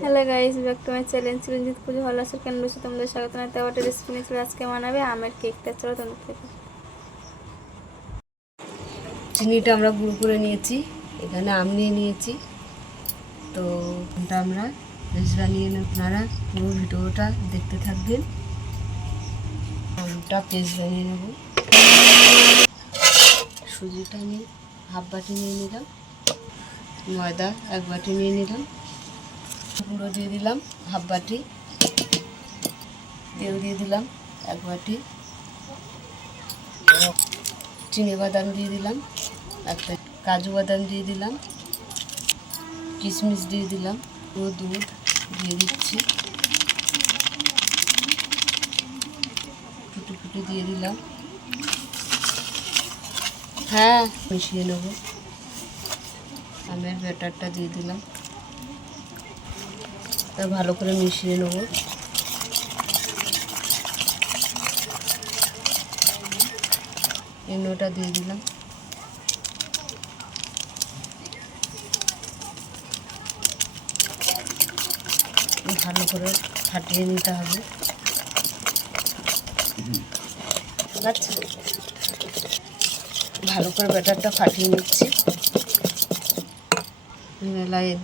Hello guys back to my challenge Chiranjit পুজো ভালো আছো কেন রয়েছে তোমাদের স্বাগত না তেওয়াটা রেসিপি নিয়েছিল আজকে বানাবে আমের কেকটা চলো তোমাদের থেকে চিনিটা আমরা গুঁড়ো করে নিয়েছি। এখানে আম নিয়ে নিয়েছি। তো এটা আমরা পেস্ট বানিয়ে আপনারা পুরো ভিডিওটা দেখতে থাকবেন। আমটা পেস্ট বানিয়ে নেব। সুজিটা আমি হাফ বাটি নিয়ে নিলাম। ময়দা এক বাটি নিয়ে নিলাম। গুঁড়ো দিয়ে দিলাম, হাফ বাটি। তেল দিয়ে দিলাম, এক বাটি। চিনি বাদাম দিয়ে দিলাম, একটা কাজু বাদাম দিয়ে দিলাম। কিশমিশ দিয়ে দিলাম, পুরো দুধ দিয়ে দিচ্ছি। ফুটে ফুটে দিয়ে দিলাম। হ্যাঁ মিশিয়ে নেব। আমের ব্যাটারটা দিয়ে দিলাম। তা ভালো করে মিশিয়ে নেব। ইনোটা দিয়ে দিলাম। ভালো করে ফাটিয়ে নিতে হবে। ভালো করে ব্যাটারটা ফাটিয়ে নিচ্ছি।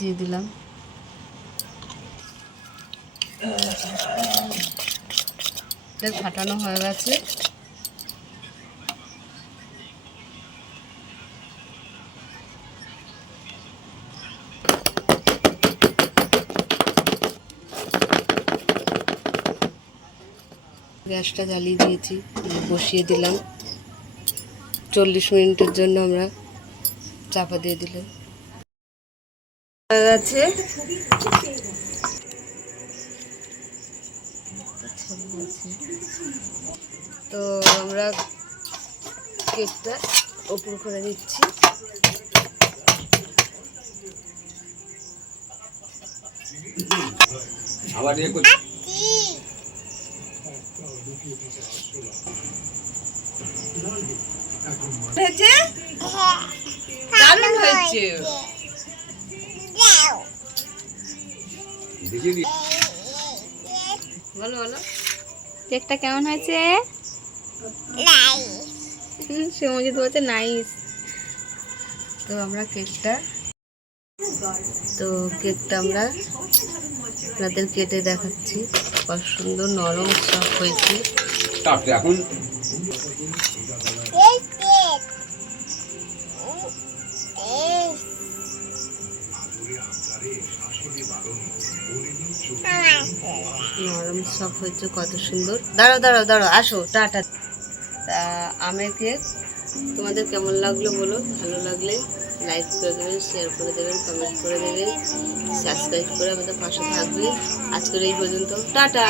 দিয়ে দিলাম। ফাটানো হয়ে গেছে। গ্যাসটা জ্বালিয়ে দিয়েছি, বসিয়ে দিলাম। চল্লিশ মিনিটের জন্য আমরা চাপা দিয়ে দিলাম। তো আমরা কেকটা ওপর করে দিচ্ছি আবার ইয়ে করছি। হয়েছে? দারুণ হয়েছে। বলো বলো। কেকটা কেমন হয়েছে? শিবমজিৎ বলছে নাইস তো আমরা কেকটা তো কেকটা আমরা আপনাদের কেটে দেখাচ্ছি। কত সুন্দর নরম সব হয়েছে। এখন নরম সফট হয়েছে কত সুন্দর। দাঁড়াও দাঁড়াও দাঁড়াও, আসো, টাটা। আমের কেক তোমাদের কেমন লাগল বলো? ভালো লাগলে লাইক করে দেবেন শেয়ার করে দেবেন কমেন্ট করে দেবেন সাবস্ক্রাইব করে আমাদের পাশে থাকবে। আজকের এই পর্যন্ত, টাটা।